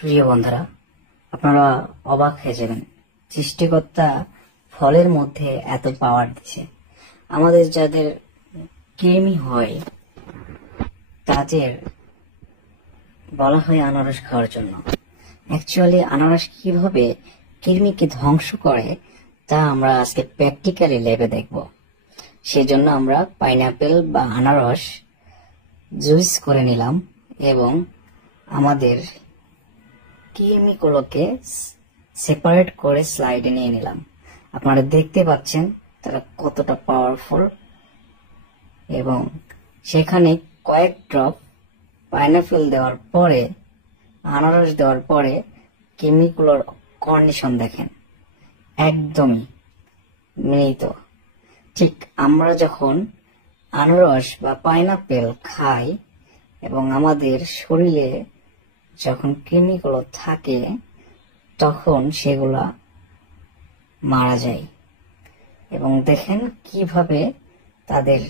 প্রিয় বন্ধুরা, আপনারা অবাক হয়ে যাবেন। সৃষ্টিকর্তা ফলের মধ্যে এত পাওয়ার দিচ্ছে। আমাদের যাদের কৃমি হয় তাদের বলা হয় আনারস খাওয়ার জন্য। অ্যাকচুয়ালি আনারস কিভাবে কৃমিকে ধ্বংস করে তা আমরা আজকে প্র্যাকটিক্যালি ল্যাবে দেখব। সেজন্য আমরা পাইনাপেল বা আনারস জুইস করে নিলাম এবং আমাদের কৃমিগুলোকে সেপারেট করে স্লাইডে নিয়ে নিলাম। আপনারা দেখতে পাচ্ছেন তারা কতটা পাওয়ারফুল, এবং সেখানে কয়েক ড্রপ পাইনাপেল দেওয়ার পরে, আনারস দেওয়ার পরে কৃমিগুলোর কন্ডিশন দেখেন, একদমই মৃত। ঠিক আমরা যখন আনারস বা পাইনাপেল খাই এবং আমাদের শরীরে যখন কৃমিগুলো থাকে তখন সেগুলা মারা যায়। এবং দেখেন কিভাবে তাদের